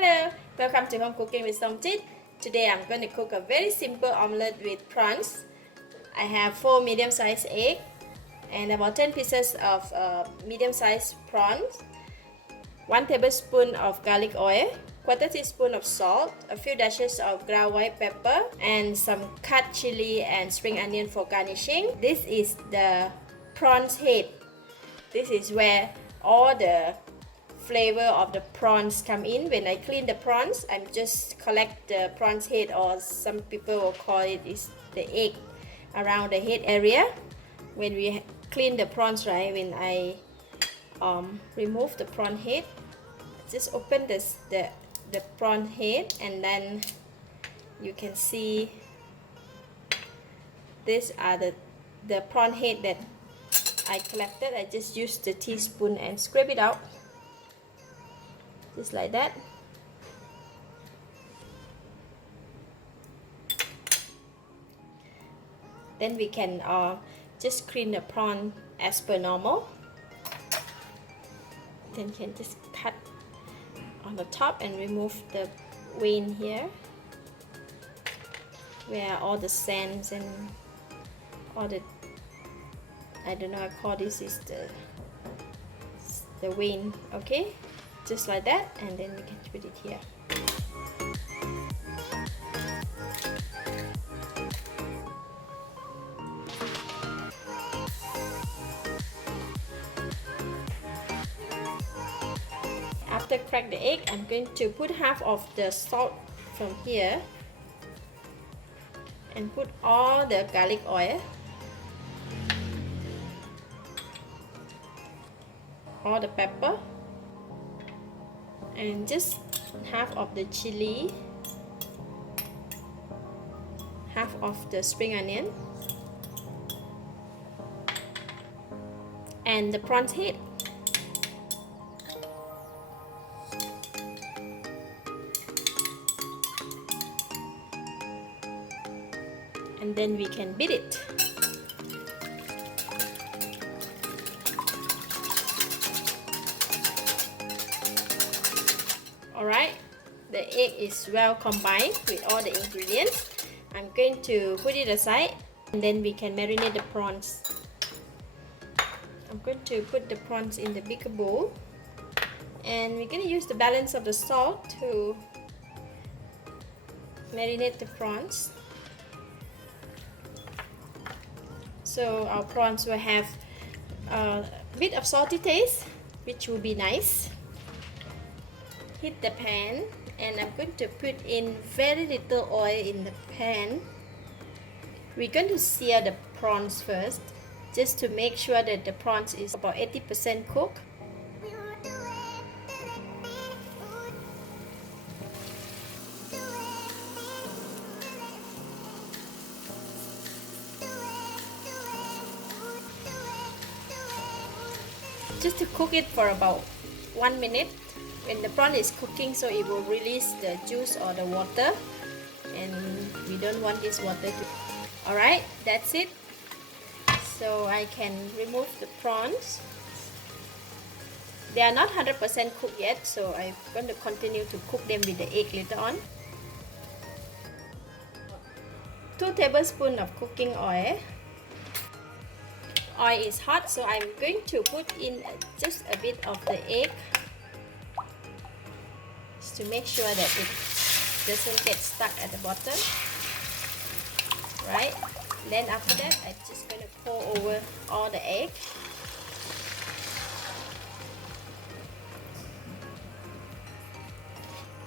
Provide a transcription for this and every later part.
Hello, welcome to Home Cooking with Somjit. Today I'm going to cook a very simple omelette with prawns. I have 4 medium-sized eggs and about 10 pieces of medium-sized prawns, 1 tablespoon of garlic oil, 1/4 teaspoon of salt, a few dashes of ground white pepper, and some cut chili and spring onion for garnishing. This is the prawns head. This is where all the flavor of the prawns come in. When I clean the prawns, I just collect the prawns head, or some people will call it is the egg around the head area. When we clean the prawns, right, when I remove the prawn head, just open the prawn head, and then you can see these are the prawn head that I collected. I just used the teaspoon and scrape it out just like that. Then we can just clean the prawn as per normal. Then you can just cut on the top and remove the vein here, where all the sands and all the, I don't know, I call this is the vein. Okay, just like that, and then we can put it here. After crack the egg, I'm going to put half of the salt from here and put all the garlic oil, all the pepper, and just half of the chili, half of the spring onion, and the prawns head. And then we can beat it. Alright, the egg is well combined with all the ingredients. I'm going to put it aside, and then we can marinate the prawns. I'm going to put the prawns in the bigger bowl, and we're going to use the balance of the salt to marinate the prawns. So our prawns will have a bit of salty taste, which will be nice. Heat the pan, and I'm going to put in very little oil in the pan. We're going to sear the prawns first, just to make sure that the prawns is about 80% cooked. Just to cook it for about 1 minute. When the prawn is cooking, so it will release the juice or the water, and we don't want this water to. Alright, that's it. So I can remove the prawns. They are not 100% cooked yet, so I'm going to continue to cook them with the egg later on. 2 tablespoons of cooking oil. Oil is hot, so I'm going to put in just a bit of the egg, just to make sure that it doesn't get stuck at the bottom. Right, then after that, I'm just going to pour over all the egg.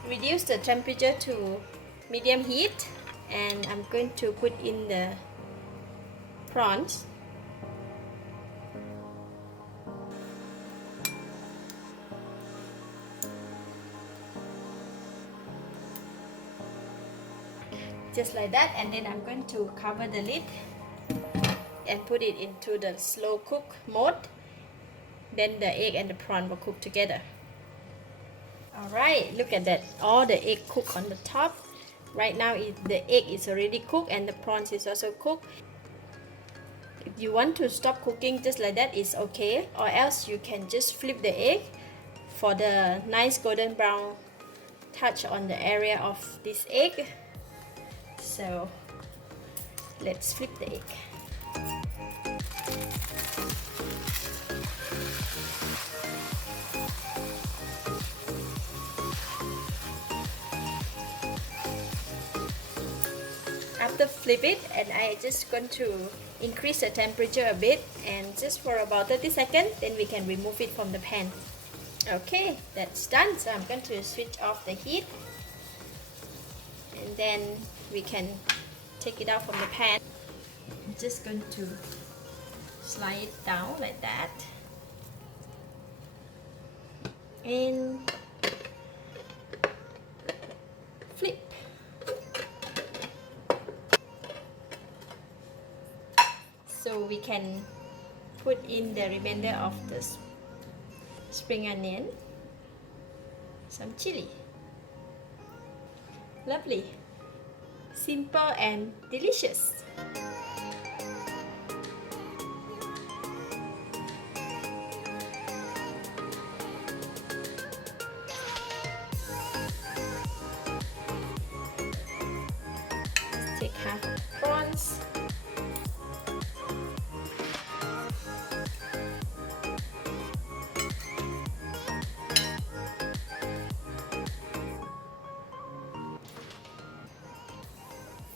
Reduce the temperature to medium heat, and I'm going to put in the prawns. Just like that, and then I'm going to cover the lid and put it into the slow cook mode. Then the egg and the prawn will cook together. Alright, look at that, all the egg cooked on the top. Right now the egg is already cooked and the prawns is also cooked. If you want to stop cooking just like that, it's okay, or else you can just flip the egg for the nice golden brown touch on the area of this egg. So let's flip the egg. After flip it, and I just going to increase the temperature a bit, and just for about 30 seconds, then we can remove it from the pan. Okay, that's done. So I'm going to switch off the heat, and then we can take it out from the pan. I'm just going to slide it down like that, and flip. So we can put in the remainder of the spring onion, some chili. Lovely, simple and delicious. Let's take half of prawns.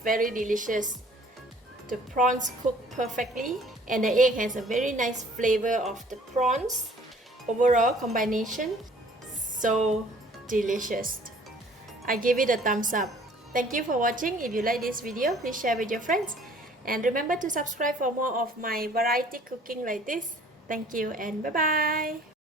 Very delicious. The prawns cook perfectly, and the egg has a very nice flavor of the prawns. Overall combination, so delicious. I give it a thumbs up. Thank you for watching. If you like this video, please share with your friends, and remember to subscribe for more of my variety cooking like this. Thank you and bye bye.